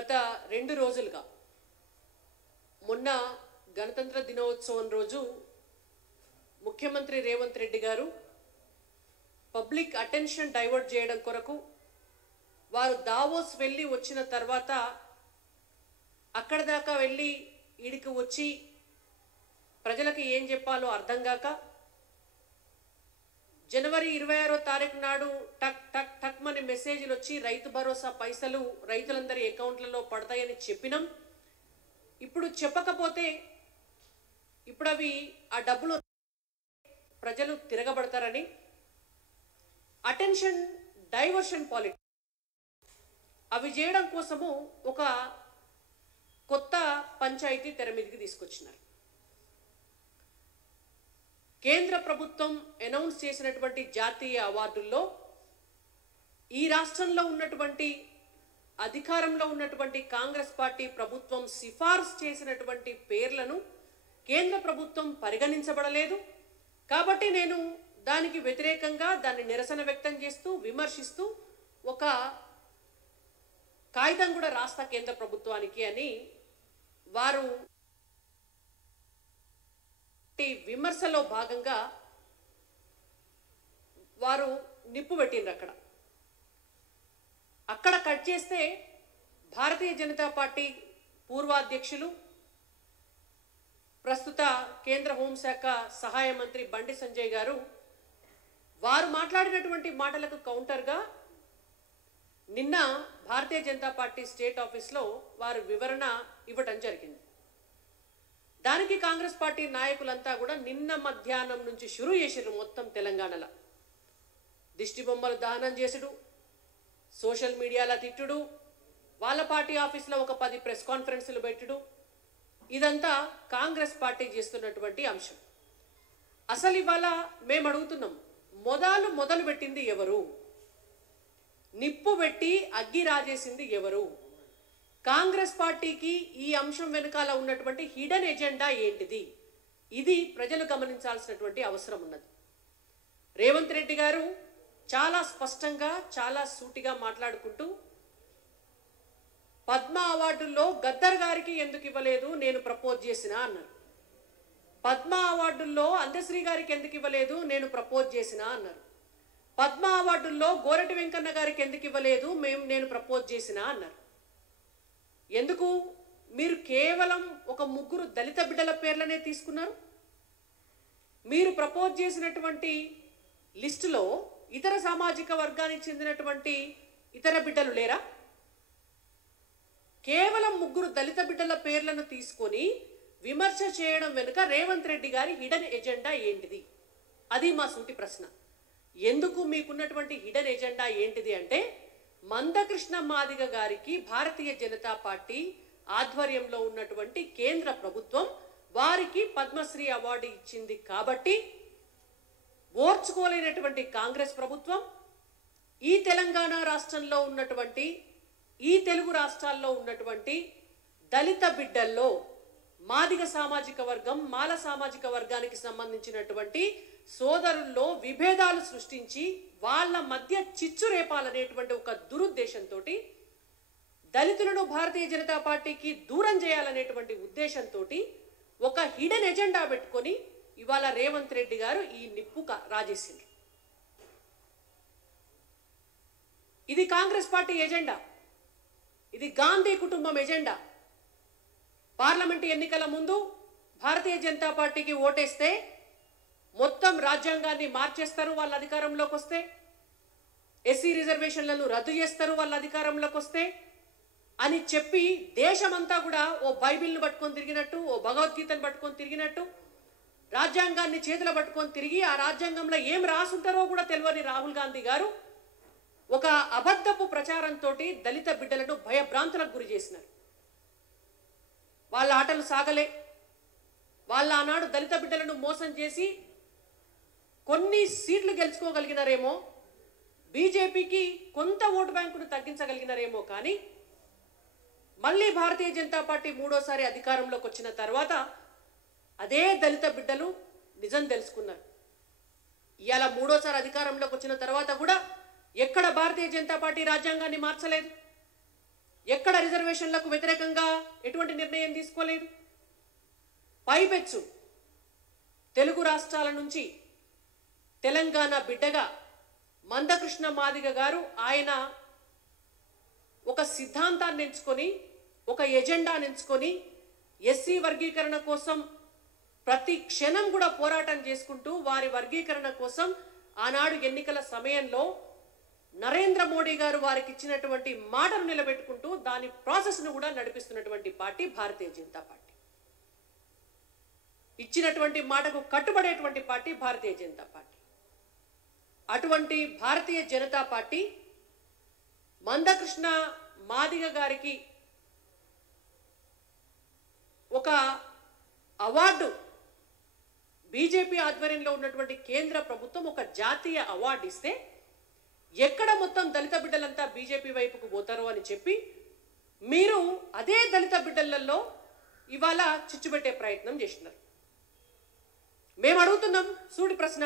గత 2 రోజులుగా మొన్న గణతంత్ర దినోత్సవం రోజు ముఖ్యమంత్రి రేవంత్ రెడ్డి గారు పబ్లిక్ అటెన్షన్ డైవర్ట్ చేయడం కొరకు వారు దావోస్ వెళ్ళి వచ్చిన తర్వాత అక్కడ దాకా వెళ్ళి ఈడికి వచ్చి ప్రజలకు ఏం చెప్పాలో అర్థం కాక జనవరి 26వ తారీఖు నాడు టక్ టక్ టక్ మని మెసేజ్లు వచ్చి రైతు భరోసా పైసలు రైతులందరి అకౌంట్లలో పడతాయని చెప్పినాం. ఇప్పుడు చెప్పకపోతే ఇప్పుడు అవి ఆ డబ్బులు ప్రజలు తిరగబడతారని అటెన్షన్ డైవర్షన్ పాలిటిక్స్ అవి చేయడం కోసము ఒక కొత్త పంచాయతీ తెర మీదకి తీసుకొచ్చినారు. కేంద్ర ప్రభుత్వం అనౌన్స్ చేసినటువంటి జాతీయ అవార్డుల్లో ఈ రాష్ట్రంలో ఉన్నటువంటి అధికారంలో ఉన్నటువంటి కాంగ్రెస్ పార్టీ ప్రభుత్వం సిఫార్సు చేసినటువంటి పేర్లను కేంద్ర ప్రభుత్వం పరిగణించబడలేదు. కాబట్టి నేను దానికి వ్యతిరేకంగా దాన్ని నిరసన వ్యక్తం చేస్తూ విమర్శిస్తూ ఒక కాగితం కూడా రాస్తా కేంద్ర ప్రభుత్వానికి అని వారు విమర్శలో భాగంగా వారు నిప్పు పెట్టిండ్రు. అక్కడ కట్ చేస్తే భారతీయ జనతా పార్టీ పూర్వాధ్యక్షులు ప్రస్తుత కేంద్ర హోంశాఖ సహాయ మంత్రి బండి సంజయ్ గారు వారు మాట్లాడినటువంటి మాటలకు కౌంటర్గా నిన్న భారతీయ జనతా పార్టీ స్టేట్ ఆఫీస్లో వారు వివరణ ఇవ్వటం జరిగింది. దానికి కాంగ్రెస్ పార్టీ నాయకులంతా కూడా నిన్న మధ్యాహ్నం నుంచి షురూ చేసిర్రు. మొత్తం తెలంగాణలో దిష్టి బొమ్మలు దహనం చేసుడు, సోషల్ మీడియాలో తిట్టుడు, వాళ్ళ పార్టీ ఆఫీస్లో ఒక 10 ప్రెస్ కాన్ఫరెన్సులు పెట్టుడు, ఇదంతా కాంగ్రెస్ పార్టీ చేస్తున్నటువంటి అంశం. అసలు ఇవాళ మేము అడుగుతున్నాం, మొదలు పెట్టింది ఎవరు? నిప్పు పెట్టి అగ్గి రాజేసింది ఎవరు? కాంగ్రెస్ పార్టీకి ఈ అంశం వెనుకాల ఉన్నటువంటి హిడెన్ ఎజెండా ఏంటిది? ఇది ప్రజలు గమనించాల్సినటువంటి అవసరం ఉన్నది. రేవంత్ రెడ్డి గారు చాలా స్పష్టంగా చాలా సూటిగా మాట్లాడుకుంటూ పద్మ అవార్డుల్లో గద్దర్ గారికి ఎందుకు ఇవ్వలేదు, నేను ప్రపోజ్ చేసినా అన్నారు. పద్మ అవార్డుల్లో అందశ్రీ గారికి ఎందుకు ఇవ్వలేదు, నేను ప్రపోజ్ చేసినా అన్నారు. పద్మ అవార్డుల్లో గోరటి వెంకన్న గారికి ఎందుకు ఇవ్వలేదు, నేను ప్రపోజ్ చేసినా అన్నారు. ఎందుకు మీరు కేవలం ఒక 3 దళిత బిడ్డల పేర్లనే తీసుకున్నారు? మీరు ప్రపోజ్ చేసినటువంటి లిస్టులో ఇతర సామాజిక వర్గానికి చెందినటువంటి ఇతర బిడ్డలు లేరా? కేవలం 3 దళిత బిడ్డల పేర్లను తీసుకొని విమర్శ చేయడం వెనుక రేవంత్ రెడ్డి గారి హిడెన్ ఎజెండా ఏంటిది? అది మా సూటి ప్రశ్న. ఎందుకు మీకున్నటువంటి హిడెన్ ఎజెండా ఏంటిది అంటే, మందకృష్ణ మాదిగ గారికి భారతీయ జనతా పార్టీ ఆధ్వర్యంలో ఉన్నటువంటి కేంద్ర ప్రభుత్వం వారికి పద్మశ్రీ అవార్డు ఇచ్చింది కాబట్టి ఓర్చుకోలేనటువంటి కాంగ్రెస్ ప్రభుత్వం ఈ తెలంగాణ రాష్ట్రంలో ఉన్నటువంటి ఈ తెలుగు రాష్ట్రాల్లో ఉన్నటువంటి దళిత బిడ్డల్లో మాదిగ సామాజిక వర్గం మాల సామాజిక వర్గానికి సంబంధించినటువంటి సోదరుల్లో విభేదాలు సృష్టించి వాళ్ళ మధ్య చిచ్చు రేపాలనేటువంటి ఒక దురుద్దేశంతో దళితులను భారతీయ జనతా పార్టీకి దూరం చేయాలనేటువంటి ఉద్దేశంతో ఒక హిడెన్ ఎజెండా పెట్టుకొని ఇవాళ రేవంత్ రెడ్డి గారు ఈ నిప్పు రాజేసింది. ఇది కాంగ్రెస్ పార్టీ ఎజెండా, ఇది గాంధీ కుటుంబం ఎజెండా. పార్లమెంటు ఎన్నికల ముందు భారతీయ జనతా పార్టీకి ఓటేస్తే మొత్తం రాజ్యాంగాన్ని మార్చేస్తారు వాళ్ళ అధికారంలోకి వస్తే, ఎస్సీ రిజర్వేషన్లను రద్దు చేస్తారు వాళ్ళ అధికారంలోకి వస్తే అని చెప్పి దేశమంతా కూడా ఓ బైబిల్ని పట్టుకొని తిరిగినట్టు, ఓ భగవద్గీతను పట్టుకొని తిరిగినట్టు, రాజ్యాంగాన్ని చేతులు పట్టుకొని తిరిగి ఆ రాజ్యాంగంలో ఏం రాసుంటారో కూడా తెలియని రాహుల్ గాంధీ గారు ఒక అబద్ధపు ప్రచారంతో దళిత బిడ్డలను భయభ్రాంతులకు గురి చేసినారు. వాళ్ళ ఆటలు సాగలే. వాళ్ళ ఆనాడు దళిత బిడ్డలను మోసం చేసి కొన్ని సీట్లు గెలుచుకోగలిగినారేమో, బీజేపీకి కొంత ఓటు బ్యాంకును తగ్గించగలిగినారేమో, కానీ మళ్ళీ భారతీయ జనతా పార్టీ 3వసారి అధికారంలోకి వచ్చిన తర్వాత అదే దళిత బిడ్డలు నిజం తెలుసుకున్నారు. ఇవాళ 3వసారి అధికారంలోకి వచ్చిన తర్వాత కూడా ఎక్కడ భారతీయ జనతా పార్టీ రాజ్యాంగాన్ని మార్చలేదు, ఎక్కడ రిజర్వేషన్ రిజర్వేషన్లకు వ్యతిరేకంగా ఎటువంటి నిర్ణయం తీసుకోలేదు. పైపెచ్చు తెలుగు రాష్ట్రాల నుంచి తెలంగాణ బిడ్డగా మందకృష్ణ మాదిగ గారు ఆయన ఒక సిద్ధాంతాన్ని ఎంచుకొని, ఒక ఎజెండాని ఎంచుకొని ఎస్సీ వర్గీకరణ కోసం ప్రతి క్షణం కూడా పోరాటం చేసుకుంటూ వారి వర్గీకరణ కోసం ఆనాడు ఎన్నికల సమయంలో నరేంద్ర మోడీ గారు వారికి ఇచ్చినటువంటి మాటను నిలబెట్టుకుంటూ దాని ప్రాసెస్ను కూడా నడిపిస్తున్నటువంటి పార్టీ భారతీయ జనతా పార్టీ. ఇచ్చినటువంటి మాటకు కట్టుబడేటువంటి పార్టీ భారతీయ జనతా పార్టీ. అటువంటి భారతీయ జనతా పార్టీ మందకృష్ణ మాదిగ గారికి ఒక అవార్డు బీజేపీ ఆధ్వర్యంలో ఉన్నటువంటి కేంద్ర ప్రభుత్వం ఒక జాతీయ అవార్డు ఇస్తే ఎక్కడ మొత్తం దళిత బిడ్డలంతా బీజేపీ వైపుకు పోతారు అని చెప్పి మీరు అదే దళిత బిడ్డలలో ఇవాళ చిచ్చుపెట్టే ప్రయత్నం చేస్తున్నారు. మేము అడుగుతున్నాం సూటి ప్రశ్న,